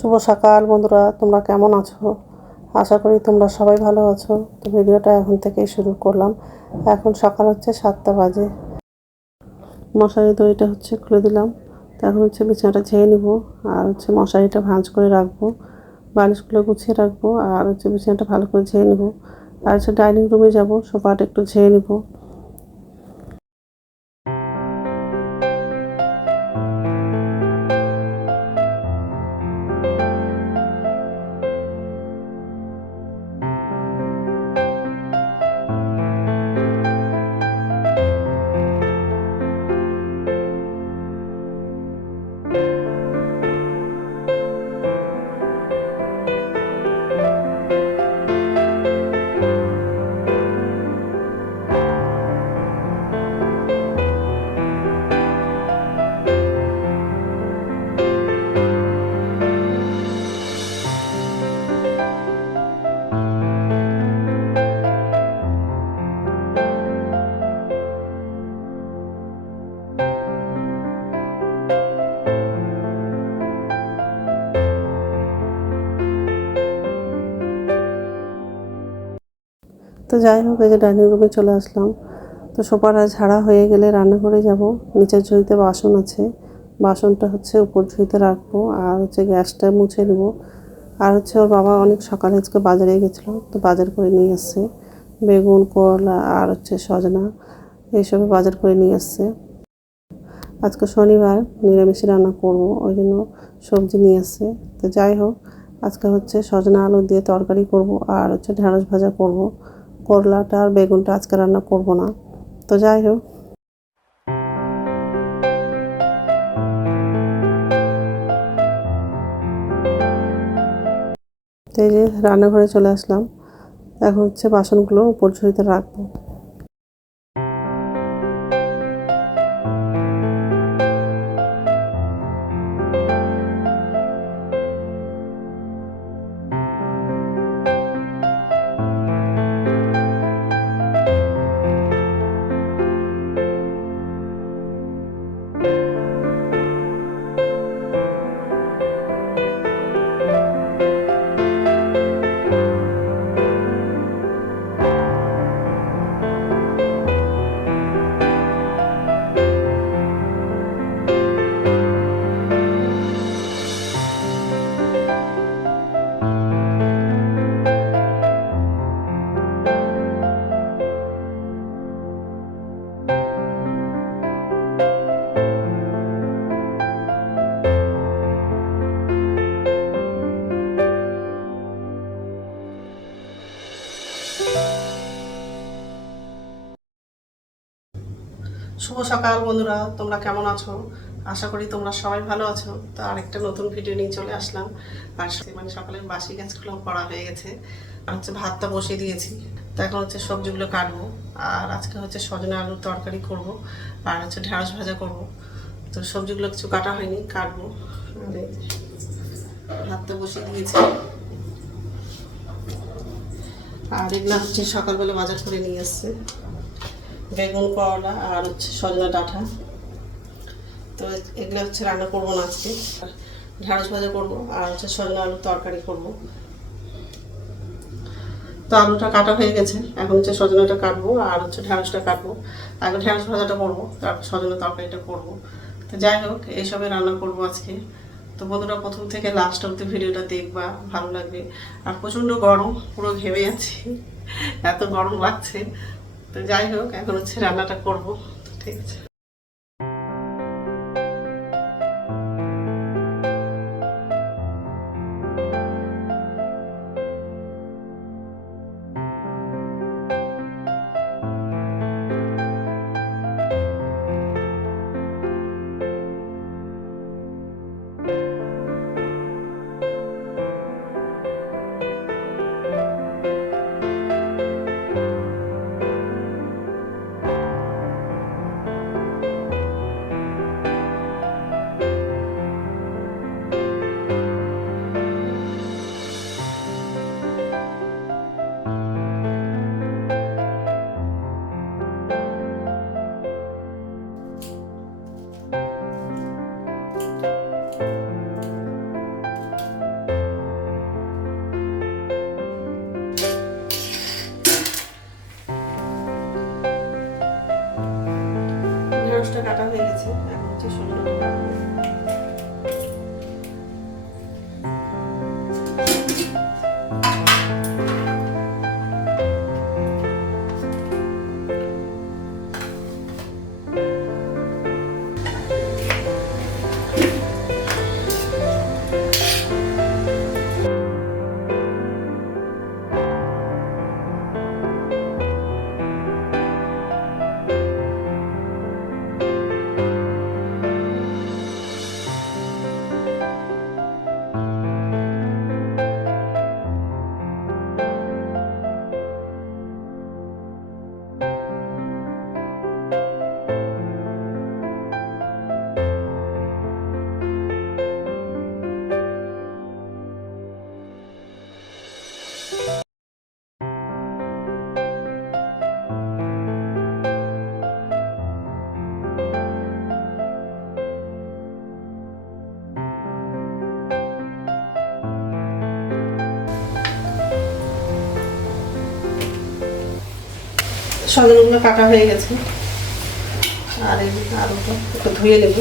শুভ সকাল বন্ধুরা, তোমরা কেমন আছো? আশা করি তোমরা সবাই ভালো আছো। তো ভিডিওটা এখন থেকেই শুরু করলাম। এখন সকাল হচ্ছে সাতটা বাজে। মশারি দড়িটা হচ্ছে খুলে দিলাম। তো এখন হচ্ছে বিছানাটা ছেয়ে নিব। আর হচ্ছে মশারিটা ভাঁজ করে রাখব। বালিশগুলো গুছিয়ে রাখব। আর হচ্ছে বিছানাটা ভালো করে ঝেয়ে নেব। আর হচ্ছে ডাইনিং রুমে যাব। সোফাটা একটু ঝেয়ে নেব। তো যাই হোক, এই যে ডাইনিং রুমে চলে আসলাম। তো সোফাটা ঝাড়া হয়ে গেলে রান্নাঘরে যাব। নিচের ঝুড়িতে বাসন আছে। বাসনটা হচ্ছে উপর ঝুড়িতে রাখব। আর হচ্ছে গ্যাসটা মুছে নেব। আর হচ্ছে ওর বাবা অনেক সকালে আজকে বাজারে গেছিল। তো বাজার করে নিয়ে আসছে। বেগুন করলা আর হচ্ছে সজনা। এইসবে বাজার করে নিয়ে আসছে। আজকে শনিবার নিরামিষ রান্না করব। ওই জন্য সবজি নিয়ে আসছে। তো যাই হোক, আজকে হচ্ছে সজনা আলু দিয়ে তরকারি করব। আর হচ্ছে ঢেঁড়স ভাজা করব। করলাটা আর বেগুনটা আজকে রান্না করব না। তো যাই হোক। তো এই যে রান্নাঘরে চলে আসলাম। এখন হচ্ছে বাসনগুলো উপর ঝুড়িতে রাখব। সকাল, বন্ধুরা, তোমরা কেমন আছো? আশা করি তোমরা সবাই ভালো আছো। তো আরেকটা নতুন ভিডিও নিয়ে চলে আসলাম। আর মানে সকালের বাসি গাছগুলো করা হয়ে গেছে। আর হচ্ছে ভাতটা বসিয়ে দিয়েছি। তো এখন হচ্ছে সবজিগুলো কাটবো। আর আজকে হচ্ছে সজনা আলুর তরকারি করব। আর হচ্ছে ঢেঁড়স ভাজা করব। তো সবজিগুলো কিছু কাটা হয়নি, কাটবো। ভাতটা বসিয়ে দিয়েছি। আর এগুলো হচ্ছে সকালবেলা বাজার করে নিয়ে এসছে। বেগুন করলা আর হচ্ছে সজনা ডাঁটা। তো এগুলো হচ্ছে রান্না করব না আজকে। ঢেঁড়স ভাজা করব আর হচ্ছে সজনা আলুর তরকারি করব। তো আলুটা কাটা হয়ে গেছে। এখন হচ্ছে সজনাটা কাটবো আর হচ্ছে ঢেঁড়সটা কাটবো। আগে ঢেঁড়স ভাজাটা করব, তারপর সজনা তরকারিটা করব। তো যাই হোক, এইসবে রান্না করব আজকে। তো বন্ধুরা, প্রথম থেকে লাস্ট অব্দি ভিডিওটা দেখবা, ভালো লাগবে। আর প্রচণ্ড গরম, পুরো ঘেমে আছি। এত গরম লাগছে। তো যাই হোক এখন হচ্ছে রান্নাটা করব। ঠিক আছে। 情怀。সজনগুলো কাটা হয়ে গেছে। আর এই আলুটা একটু ধুয়ে নেব।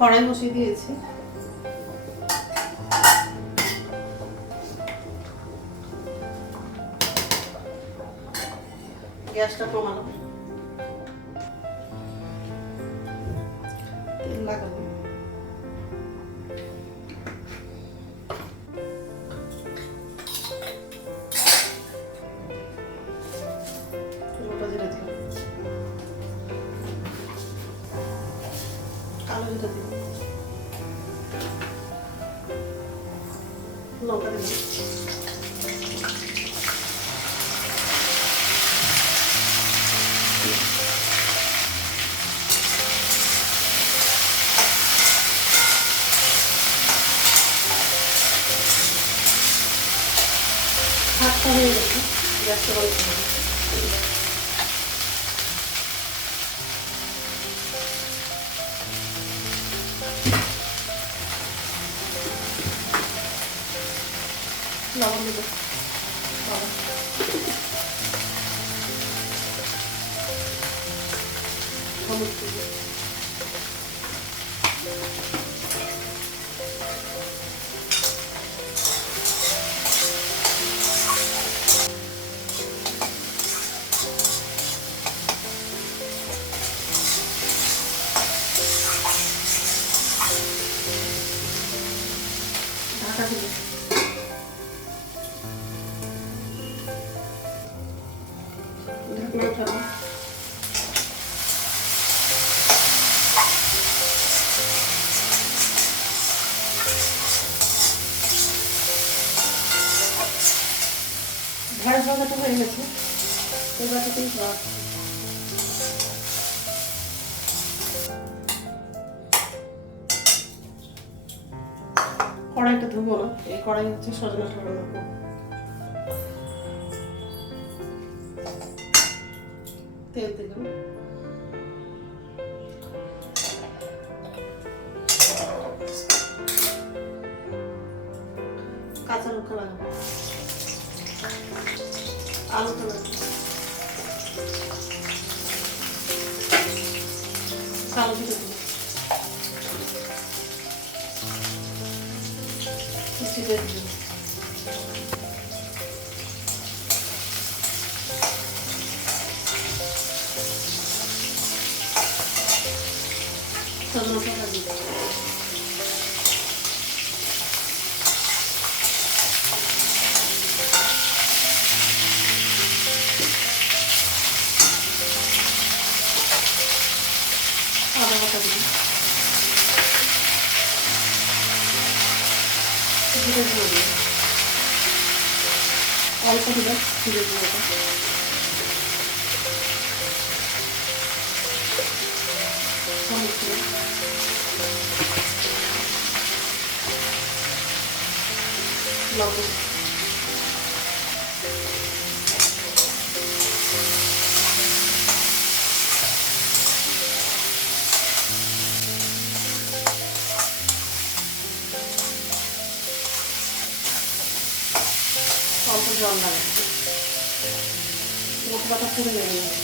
কড়াই বসিয়ে দিয়েছি। গ্যাসটা কমালাম তেল লাগাবো করে দিই। লবণ দেবো। হলুদ দেবো ঢেঁড়স ভাজাটা হয়ে গেছে। এবারটাতেই ভাত কড়াইটা ধুবো না, এই কড়াই হচ্ছে সজনা ঠাকুর তেল দিলাম আলুটা লাগাবো কালো জিরে দিলাম মিষ্টি দিয়ে দিলাম অল্প দিলাম ছিঁড়ে দিয়ে দেবো লবণ। পুরো লেগে যাবে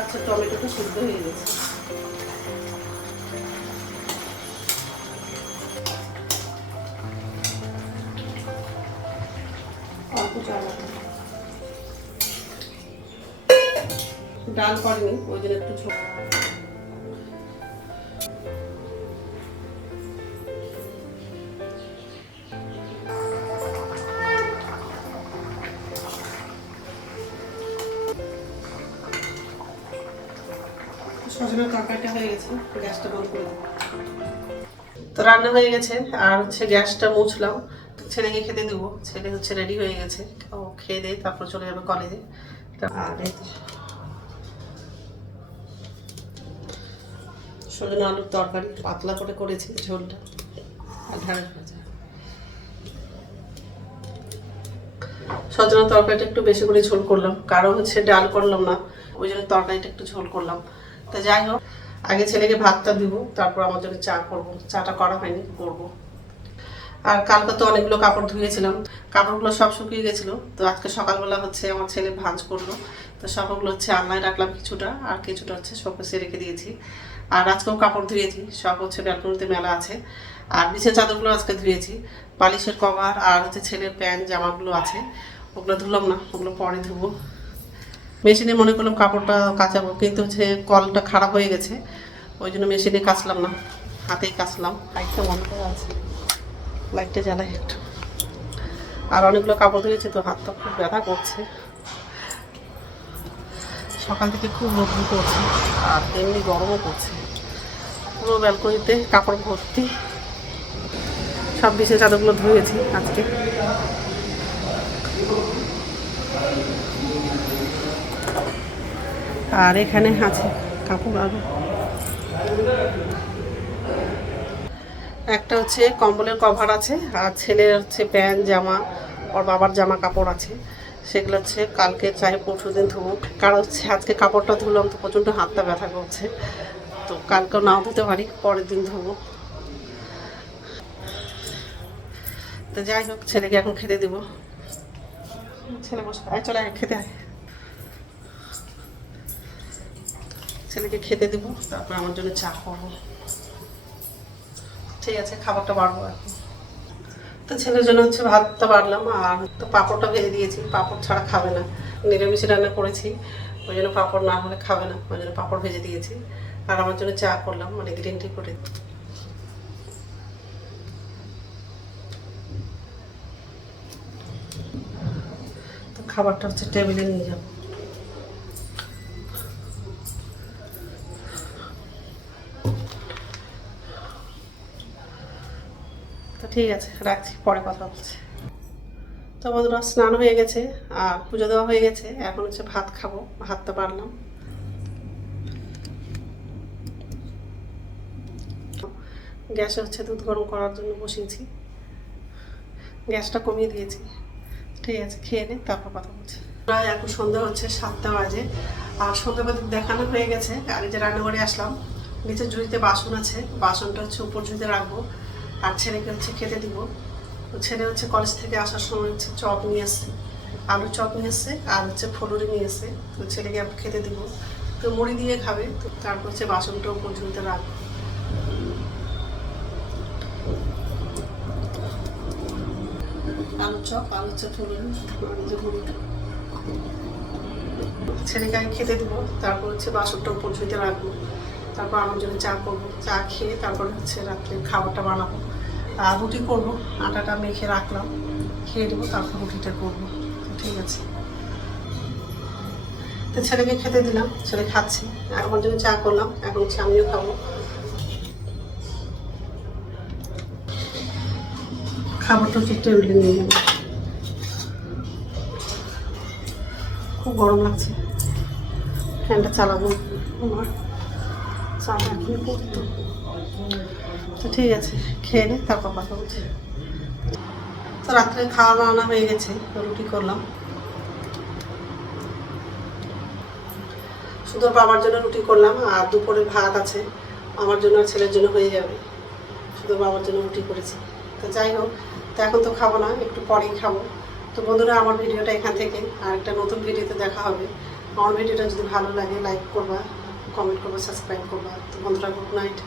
আচ্ছা টমেটোটা সিদ্ধ হয়ে গেছে। ডাল করেনি ওই জন্য একটু ছোট তো রান্না হয়ে গেছে, আর হচ্ছে গ্যাসটা মুছলাম। ছেলেকে খেতে দেবো, ছেলে হচ্ছে রেডি হয়ে গেছে। ও খেয়ে দিয়ে তারপর চলে যাবে কলেজে আর সজনে আলুর তরকারি, পাতলা করে করেছি ঝোলটা, আর সজনের তরকারিটা একটু বেশি করে ঝোল করলাম কারও হচ্ছে ডাল করলাম না, ওই জন্য তরকারিটা একটু ঝোল করলাম। তা যাই হোক, আগে ছেলেকে ভাতটা দিব, তারপর আমার জন্য চা করব। চাটা করা হয়নি, করব। আর কালকে তো অনেকগুলো কাপড় ধুয়েছিলাম। কাপড়গুলো সব শুকিয়ে গেছিল। তো আজকে সকালবেলা হচ্ছে আমার ছেলে ভাঁজ করল। তো সবগুলো হচ্ছে আলনায় রাখলাম কিছুটা, আর কিছুটা হচ্ছে শোকেসে রেখে দিয়েছি। আর আজকেও কাপড় ধুয়েছি, সব হচ্ছে ব্যালকনিতে মেলা আছে। আর বিছের চাদরগুলো আজকে ধুয়েছি। বালিশের কভার আর হচ্ছে ছেলের প্যান্ট, জামাগুলো আছে। ওগুলো ধুলাম না, ওগুলো পরে ধুবো। মেশিনে মনে করলাম কাপড়টা কাচাবো কিন্তু হচ্ছে কলটা খারাপ হয়ে গেছে ওই জন্য মেশিনে কাচলাম না হাতেই কাচলাম। লাইটটা বন্ধ করে আছে। লাইটটা জ্বালাই একটু। আর অনেকগুলো কাপড় ধুয়েছে তো হাতটা খুব ব্যথা করছে। সকাল থেকে খুব রোদ করছে আর এমনি গরমও করছে। পুরো ব্যালকনিতে কাপড় ভর্তি। সব বিশেষ চাদরগুলো ধুয়েছি আজকে। আর এখানে আছে কাপড় আরও। একটা হচ্ছে কম্বলের কভার আছে, আর ছেলের হচ্ছে প্যান্ট, জামা, ওর বাবার জামা কাপড় আছে। সেগুলো হচ্ছে কালকে চাই, পরশু দিন ধুবো। কারণ হচ্ছে আজকে কাপড়টা ধুলাম তো প্রচণ্ড হাতটা ব্যথা করছে। তো কালকেও নাও ধুতে পারি, পরের দিন ধুবো। তো যাই হোক, ছেলেকে এখন খেতে দিব। ছেলে বসে চলে খেতে আয়। ছেলেকে খেতে দিব, তারপর আমার জন্য চা করব ঠিক আছে, খাবারটা বাড়বো এখন। তো ছেলের জন্য হচ্ছে ভাতটা বাড়লাম, আর তো পাঁপড়টা ভেজে দিয়েছি, পাঁপড় ছাড়া খাবে না। নিরামিষ রান্না করেছি, ওই জন্য পাঁপড় না হলে খাবে না, ওই জন্য পাঁপড় ভেজে দিয়েছি। আর আমার জন্য চা করলাম মানে গ্রিন টি করে। তো খাবারটা হচ্ছে টেবিলে নিয়ে যাব। তো ঠিক আছে, রাখছি, পরে কথা বলছি। তো বন্ধুরা, স্নান হয়ে গেছে, আর পুজো দেওয়া হয়ে গেছে, এখন হচ্ছে ভাত খাব ভাতটা পারলাম। গ্যাসে হচ্ছে দুধ গরম করার জন্য বসিয়েছি। গ্যাসটা কমিয়ে দিয়েছি। ঠিক আছে, খেয়ে নে, তারপর কথা বলছি। প্রায় এখন সন্ধ্যা হচ্ছে সাতটা বাজে, আর সন্ধ্যাবাদী দেখানো হয়ে গেছে। আর এই যে রান্নাঘরে আসলাম, নিচে ঝুড়িতে বাসন আছে, বাসনটা হচ্ছে উপর ঝুড়িতে রাখব। আর ছেলেকে হচ্ছে খেতে দিব। তো ছেলে হচ্ছে কলেজ থেকে আসার সময় হচ্ছে চপ নিয়ে এসছে আলু চপ নিয়ে এসছে আর হচ্ছে ফুলুরি নিয়ে এসছে তো ছেলেকে খেতে দিব। তো মুড়ি দিয়ে খাবে, তো তারপর হচ্ছে বাসনটাও উপর ঝুড়িতে রাখব আলু চপ আর হচ্ছে ফুলুরি ছেলেকে আমি খেতে দিব, তারপর হচ্ছে বাসনটা উপর ঝুঁতে রাখব। তারপর আমার জন্য চা করব, চা খেয়ে তারপর হচ্ছে রাত্রে খাবারটা বানাবো। আর রুটি করব, আটাটা মেখে রাখলাম, খেয়ে দেবো, তারপর রুটিটা করব। ঠিক আছে। তো ছেলেকে খেতে দিলাম, ছেলে খাচ্ছে। আমার জন্য চা করলাম, এখন হচ্ছে আমিও খাব। খাবারটা হচ্ছে টেবিলে নিয়ে যাব খুব গরম লাগছে। ফ্যানটা চালাবো। আমার চালা এখন পড়তো। তো ঠিক আছে, খেয়ে নে, তারপর কথা বলছি। তো রাত্রে খাওয়া দাওয়া হয়ে গেছে রুটি করলাম। শুধু বাবার জন্য রুটি করলাম, আর দুপুরে ভাত আছে, আমার জন্য আর ছেলের জন্য হয়ে যাবে। শুধু বাবার জন্য রুটি করেছি। তো যাই হোক, তো এখন তো খাব না, একটু পরেই খাব। তো বন্ধুরা, আমার ভিডিওটা এখান থেকে, আর একটা নতুন ভিডিওতে দেখা হবে। আমার ভিডিওটা যদি ভালো লাগে লাইক করবা কমেন্ট করবা সাবস্ক্রাইব করবা। তো বন্ধুরা গুড নাইট